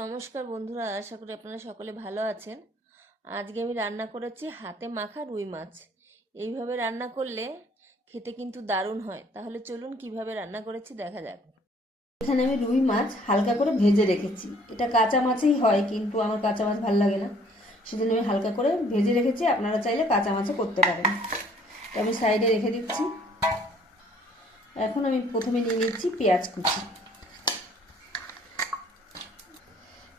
নমস্কার বন্ধুরা, আশা করি আপনারা সকলে ভালো আছেন। আজকে আমি রান্না করেছি হাতে মাখা রুই মাছ। এইভাবে রান্না করলে খেতে কিন্তু দারুণ হয়। তাহলে চলুন কীভাবে রান্না করেছি দেখা যাক। এখানে আমি রুই মাছ হালকা করে ভেজে রেখেছি। এটা কাঁচা মাছেই হয়, কিন্তু আমার কাঁচা মাছ ভালো লাগে না। সেজন্য আমি হালকা করে ভেজে রেখেছি। আপনারা চাইলে কাঁচা মাছও করতে পারেন। তো আমি সাইডে রেখে দিচ্ছি। এখন আমি প্রথমে নিয়ে নিচ্ছি পেঁয়াজ কুচি।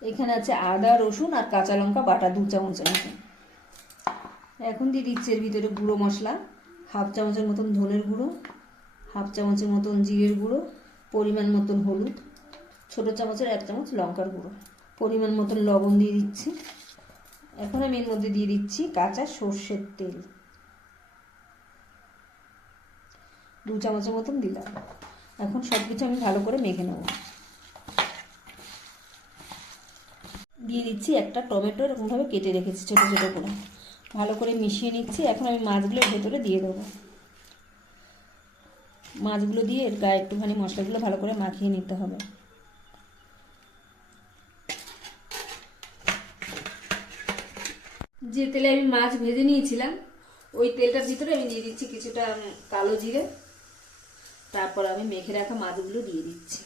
এখানে আছে আদা, রসুন আর কাঁচা লঙ্কা বাটা, দু চামচের মতো এখন দিয়ে দিচ্ছি এর ভিতরে গুঁড়ো মশলা, হাফ চামচের মতন ধনের গুঁড়ো, হাফ চামচের মতন জিরের গুঁড়ো, পরিমাণ মতন হলুদ, ছোটো চামচের এক চামচ লঙ্কার গুঁড়ো। পরিমাণ মতন লবণ দিয়ে দিচ্ছি। এখন আমি এর মধ্যে দিয়ে দিচ্ছি কাঁচা সর্ষের তেল। দু চামচের মতন দিলাম। এখন সব কিছু আমি ভালো করে মেখে নেব। দিয়ে দিচ্ছি একটা টমেটো এরকমভাবে কেটে রেখেছি ছোটো ছোটো করে। ভালো করে মিশিয়ে নিচ্ছি, এখন আমি মাছগুলো ভেতরে দিয়ে দেবো। মাছগুলো দিয়ে এর গায়ে একটুখানি মশলাগুলো ভালো করে মাখিয়ে নিতে হবে। যে তেলে আমি মাছ ভেজে নিয়েছিলাম, ওই তেলটার ভিতরে আমি দিয়ে দিচ্ছি কিছুটা কালো জিরে। তারপর আমি মেখে রাখা মাছগুলো দিয়ে দিচ্ছি।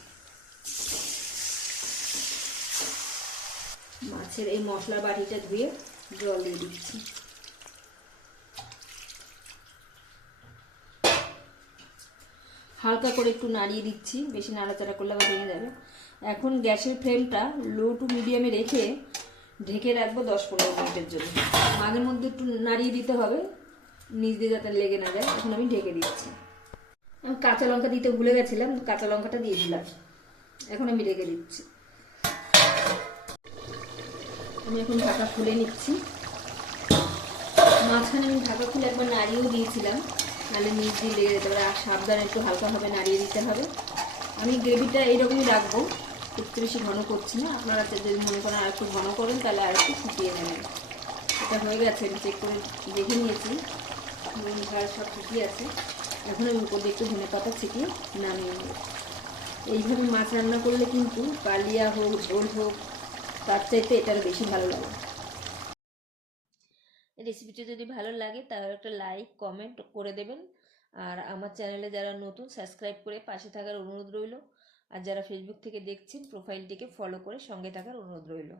মাছের এই মশলার বাটিটা ধুয়ে জল দিয়ে দিচ্ছি। হালকা করে একটু নাড়িয়ে দিচ্ছি, বেশি নাড়াচাড়া করলে আবার ভেঙে যাবে। এখন গ্যাসের ফ্লেমটা লো টু মিডিয়ামে রেখে ঢেকে রাখব দশ পনেরো মিনিটের জন্য। মাঝে মধ্যে একটু নাড়িয়ে দিতে হবে, নিচ দিয়ে যাতে লেগে না যায়, এখন আমি ঢেকে দিচ্ছি। আমি কাঁচা লঙ্কা দিতে ভুলে গেছিলাম, কাঁচা লঙ্কাটা দিয়ে দিলাম। এখন আমি ঢেকে দিচ্ছি। আমি এখন ঢাকা খুলে নিচ্ছি। মাঝখানে আমি ঢাকা খুলে একবার নাড়িয়েও দিয়েছিলাম। নাহলে নিচ দিয়ে লেগে যেতে পারে আর সাবধানে একটু হালকাভাবে নাড়িয়ে দিতে হবে। আমি গ্রেভিটা এইরকমই রাখব, একটু বেশি ঘন করছি না। আপনারা যদি মনে করেন আর একটু ঘন করেন, তাহলে আর একটু ফুটিয়ে নেবেন। এটা হয়ে গেছে, আমি চেক করে দেখে নিয়েছি। ঝাল সব ফুটিয়ে আছে। এখন আমি উপর দিয়ে একটু ধনে পাতা ছিটিয়ে নামিয়ে নেব। এইভাবে মাছ রান্না করলে কিন্তু কালিয়া হোক ঝোল হোক তার চাইতে এটার বেশি ভালো লাগে। রেসিপিটি যদি ভালো লাগে, তাহলে একটা লাইক কমেন্ট করে দেবেন। আর আমার চ্যানেলে যারা নতুন সাবস্ক্রাইব করে পাশে থাকার অনুরোধ রইল। আর যারা ফেসবুক থেকে দেখছেন প্রোফাইলটিকে ফলো করে সঙ্গে থাকার অনুরোধ রইল।